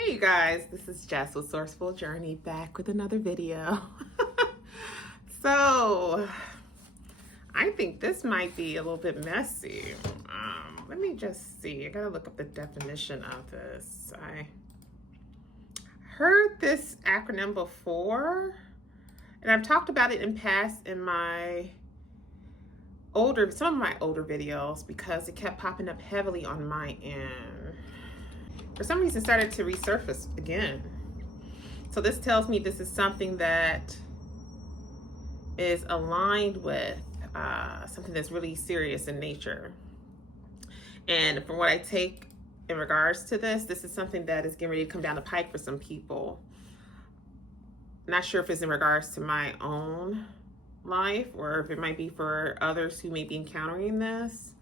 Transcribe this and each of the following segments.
Hey you guys, this is Jess with Sourceful Journey back with another video. So, I think this might be a little bit messy. Let me just see. I gotta look up the definition of this. I heard this acronym before, and I've talked about it in past in some of my older videos because it kept popping up heavily on my end. For some reason, it started to resurface again. So this tells me this is something that is aligned with something that's really serious in nature. And from what I take in regards to this is something that is getting ready to come down the pike for some people. Not sure if it's in regards to my own life or if it might be for others who may be encountering this.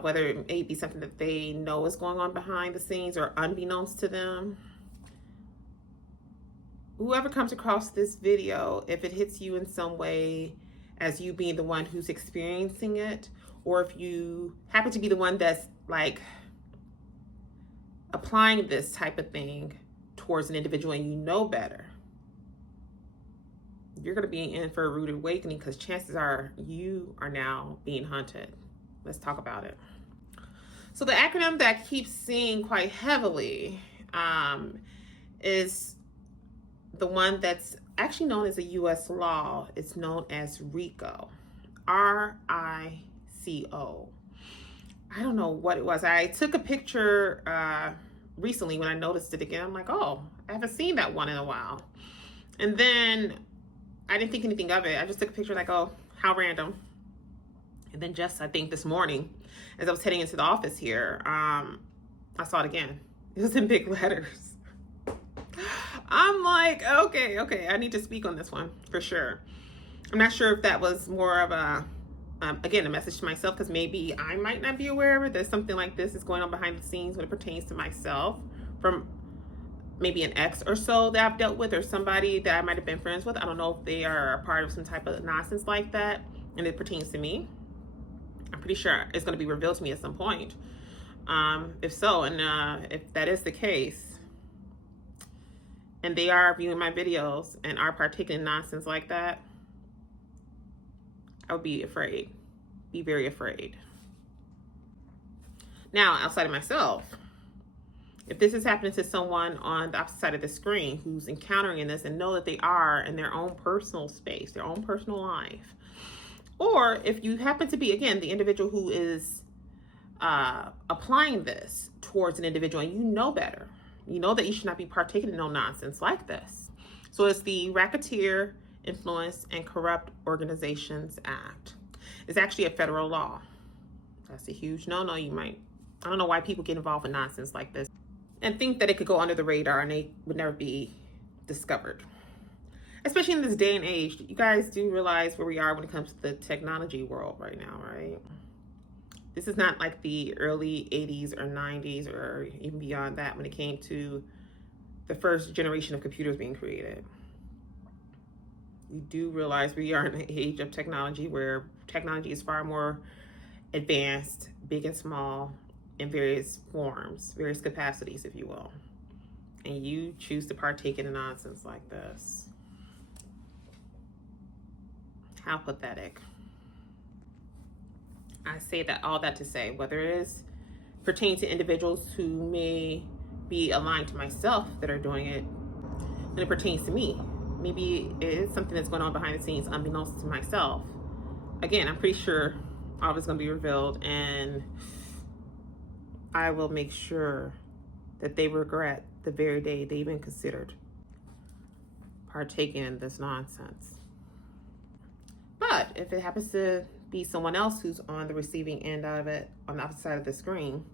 Whether it may be something that they know is going on behind the scenes or unbeknownst to them. Whoever comes across this video, if it hits you in some way as you being the one who's experiencing it, or if you happen to be the one that's like applying this type of thing towards an individual and you know better, you're going to be in for a rude awakening because chances are you are now being hunted. Let's talk about it. So the acronym that I keep seeing quite heavily is the one that's actually known as a U.S. law. It's known as RICO, R-I-C-O. I don't know what it was. I took a picture recently when I noticed it again. I'm like, oh, I haven't seen that one in a while. And then I didn't think anything of it. I just took a picture like, oh, how random. And then just, I think this morning, as I was heading into the office here, I saw it again. It was in big letters. I'm like, okay, I need to speak on this one for sure. I'm not sure if that was more of a, again, a message to myself, because maybe I might not be aware of it. There's something like this is going on behind the scenes when it pertains to myself from maybe an ex or so that I've dealt with, or somebody that I might have been friends with. I don't know if they are a part of some type of nonsense like that and it pertains to me. I'm pretty sure it's going to be revealed to me at some point. If so, and if that is the case, and they are viewing my videos and are partaking in nonsense like that, I would be afraid. Be very afraid. Now, outside of myself, if this is happening to someone on the opposite side of the screen who's encountering this and know that they are in their own personal space, their own personal life, or if you happen to be, again, the individual who is applying this towards an individual and you know better, you know that you should not be partaking in no nonsense like this. So it's the Racketeer, Influence, and Corrupt Organizations Act. It's actually a federal law. That's a huge no-no. I don't know why people get involved in nonsense like this and think that it could go under the radar and they would never be discovered. Especially in this day and age, you guys do realize where we are when it comes to the technology world right now, right? This is not like the early 80s or 90s or even beyond that when it came to the first generation of computers being created. You do realize we are in an age of technology where technology is far more advanced, big and small, in various forms, various capacities, if you will. And you choose to partake in nonsense like this. How pathetic. I say that all that to say, whether it is pertaining to individuals who may be aligned to myself that are doing it, when it pertains to me, maybe it is something that's going on behind the scenes unbeknownst to myself. Again, I'm pretty sure all of it's going to be revealed, and I will make sure that they regret the very day they even considered partaking in this nonsense. But if it happens to be someone else who's on the receiving end of it, on the opposite side of the screen,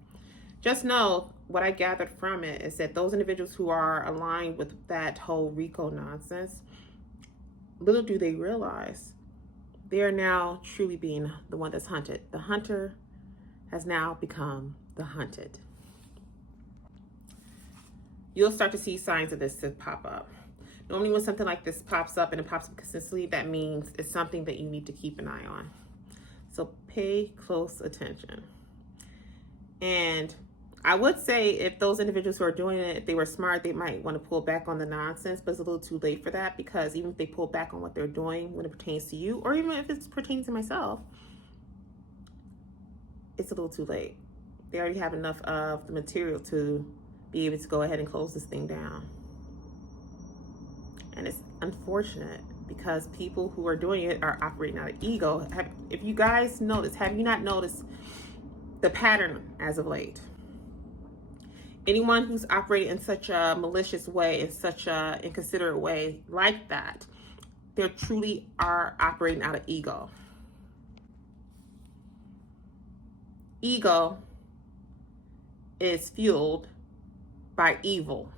just know what I gathered from it is that those individuals who are aligned with that whole RICO nonsense, little do they realize they are now truly being the one that's hunted. The hunter has now become the hunted. You'll start to see signs of this to pop up. Normally when something like this pops up and it pops up consistently, that means it's something that you need to keep an eye on. So pay close attention. And I would say if those individuals who are doing it, if they were smart, they might want to pull back on the nonsense, but it's a little too late for that, because even if they pull back on what they're doing when it pertains to you, or even if it pertains to myself, it's a little too late. They already have enough of the material to be able to go ahead and close this thing down. And it's unfortunate because people who are doing it are operating out of ego. If you guys notice, have you not noticed the pattern as of late? Anyone who's operating in such a malicious way, in such a inconsiderate way like that, they truly are operating out of ego. Ego is fueled by evil.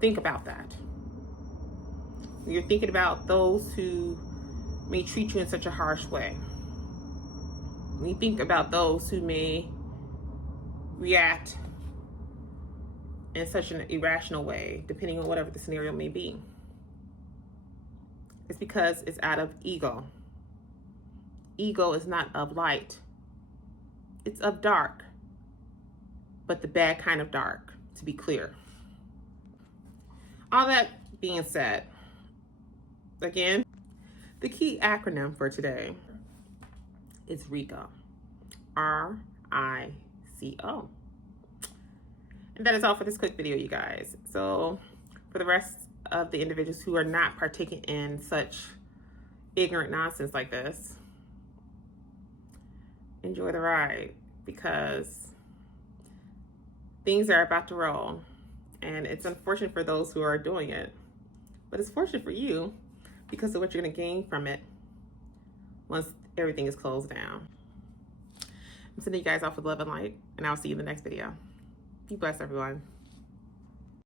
Think about that. When you're thinking about those who may treat you in such a harsh way, when you think about those who may react in such an irrational way, depending on whatever the scenario may be, it's because it's out of ego. Ego is not of light. It's of dark, but the bad kind of dark, to be clear. All that being said, again, the key acronym for today is RICO. RICO. And that is all for this quick video, you guys. So for the rest of the individuals who are not partaking in such ignorant nonsense like this, enjoy the ride, because things are about to roll. And it's unfortunate for those who are doing it, but it's fortunate for you because of what you're going to gain from it once everything is closed down. I'm sending you guys off with love and light, and I'll see you in the next video. Be blessed, everyone.